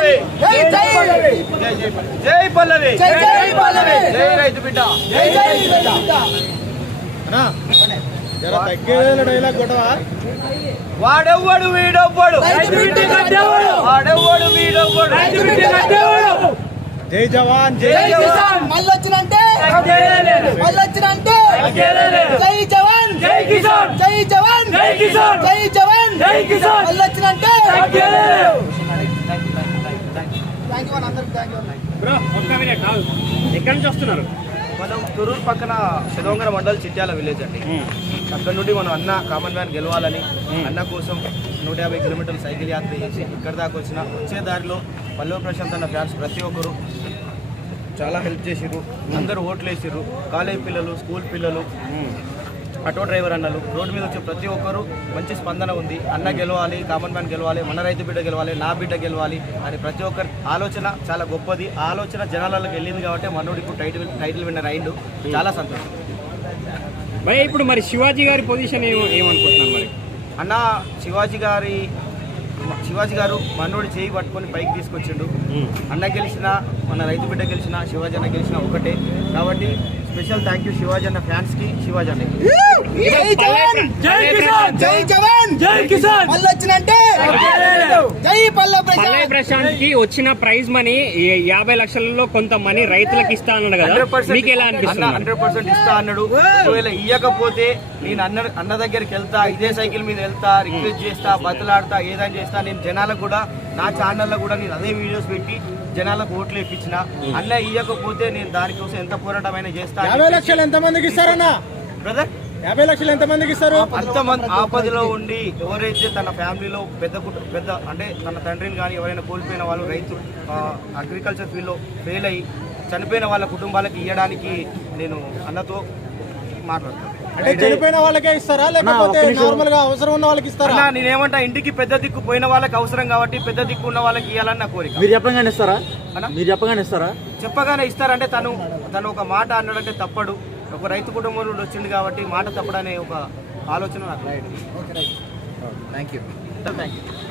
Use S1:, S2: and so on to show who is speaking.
S1: పల్లవి జై జై జై పల్లవి జై జై పల్లవి జై రైతు బిడ్డ జై జై రైతు బిడ్డ అన్నా జర తగ్గేదేల డైలాగ్ కొట్టవా వాడెవ్వడు వీడెవ్వడు రైతు బిడ్డ కట్టేవాడు వాడెవ్వడు వీడెవ్వడు రైతు బిడ్డ కట్టేవాడు జై జవాన్ జై కిసాన్ మల్లొచ్చినంటే మల్లొచ్చినంటే జై జవాన్ జై కిసాన్ జై జవాన్ జై కిసాన్ జై జవాన్ జై కిసాన్ మల్లొచ్చినంటే
S2: బ్రో ఒక్క మినిట్ ఎక్కడి నుంచి వస్తున్నారు?
S1: మనం తొరూరు పక్కన శిదవంగర మండల్ చిట్యాల విలేజ్ అండి. అక్కడ నుండి మనం అన్న కామన్ మ్యాన్ గెలవాలని అన్న కోసం 150 కిలోమీటర్లు సైకిల్ యాత్ర చేసి ఇక్కడ దాకా వచ్చే దారిలో పల్లవి ప్రశాంత్ అన్న ఫ్యాన్స్ ప్రతి ఒక్కరు చాలా హెల్ప్ చేసిర్రు. అందరూ ఓట్లు వేసిర్రు. కాలేజ్ పిల్లలు, స్కూల్ పిల్లలు, ఆటో డ్రైవర్ అన్నలు, రోడ్డు మీద వచ్చే ప్రతి ఒక్కరు మంచి స్పందన ఉంది. అన్న గెలవాలి, కామన్ మ్యాన్ గెలవాలి, మన రైతు బిడ్డ గెలవాలి, నా బిడ్డ గెలవాలి అని ప్రతి ఒక్కరి ఆలోచన చాలా గొప్పది. ఆ ఆలోచన జనాలకు వెళ్ళింది కాబట్టి మనోడు ఇప్పుడు టైటిల్ విన్నర్ అయిండు. చాలా సంతోషం.
S2: మరి ఇప్పుడు మరి శివాజీ గారి పొజిషన్ ఏమనుకుంటున్నారు? మరి
S1: అన్న శివాజీ గారు మనోడి చేయి పట్టుకొని పైకి తీసుకొచ్చిండు. అన్న గెలిచినా, మన రైతు బిడ్డ గెలిచినా, శివాజీ అన్న గెలిచినా ఒకటే. కాబట్టి స్పెషల్ థ్యాంక్ యూ శివాజీ అన్న ఫ్యాన్స్ కి, శివాజీ అన్న
S2: పల్లవి ప్రశాంత్ కి వచ్చిన ప్రైజ్ మనీ 50 లక్షలలో కొంత మనీ రైతులకు ఇస్తా అన్నాడు కదా, మీకు ఎలా అనిపిస్తుంది?
S1: 100% ఇస్తా అన్నాడు. ఒకవేళ ఇయ్యకపోతే నేను అన్న దగ్గరికి వెళ్తా, ఇదే సైకిల్ మీద వెళ్తా, రిక్వెస్ట్ చేస్తా, బతలాడతా, ఏదైనా చేస్తా. నేను జనాలకు కూడా, నా ఛానల్లో కూడా నేను అదే వీడియోస్ పెట్టి జనాలకు ఓట్లు ఇప్పించిన. అన్న ఇయ్యకపోతే నేను దానికోసం ఎంత పోరాటమైనా చేస్తా.
S3: 50 లక్షలు ఎంతమందికి ఇస్తారన్నా
S1: బ్రదర్?
S3: 50 లక్షలు ఎంతమందికి ఇస్తారు?
S1: అంతమంది ఆపదలో ఉండి ఎవరైతే తన ఫ్యామిలీలో పెద్ద అంటే తన తండ్రిని కానీ ఎవరైనా కోల్పోయిన వాళ్ళు, రైతు అగ్రికల్చర్ ఫీల్డ్లో ఫెయిల్ అయ్యి చనిపోయిన వాళ్ళ కుటుంబాలకు ఇవ్వడానికి నేను అన్నతో మాట్లాడతాను.
S3: అంటే చనిపోయిన వాళ్ళకే ఇస్తారా లేకపోతే నార్మల్ గా అవసరం ఉన్న వాళ్ళకి ఇస్తారా?
S1: నేనేమంటా, ఇంటికి పెద్ద దిక్కు పోయిన వాళ్ళకి అవసరం కాబట్టి పెద్ద దిక్కు ఉన్న వాళ్ళకి ఇవ్వాలని నా కోరిక.
S3: మీరు చెప్పగానే ఇస్తారా? మీరు చెప్పగానే ఇస్తారా?
S1: చెప్పగానే ఇస్తారంటే తను ఒక మాట అన్నాడంటే తప్పడు. ఒక రైతు కుటుంబం నుండి వచ్చింది కాబట్టి మాట తప్పడనే ఒక ఆలోచన నాకు. Thank you.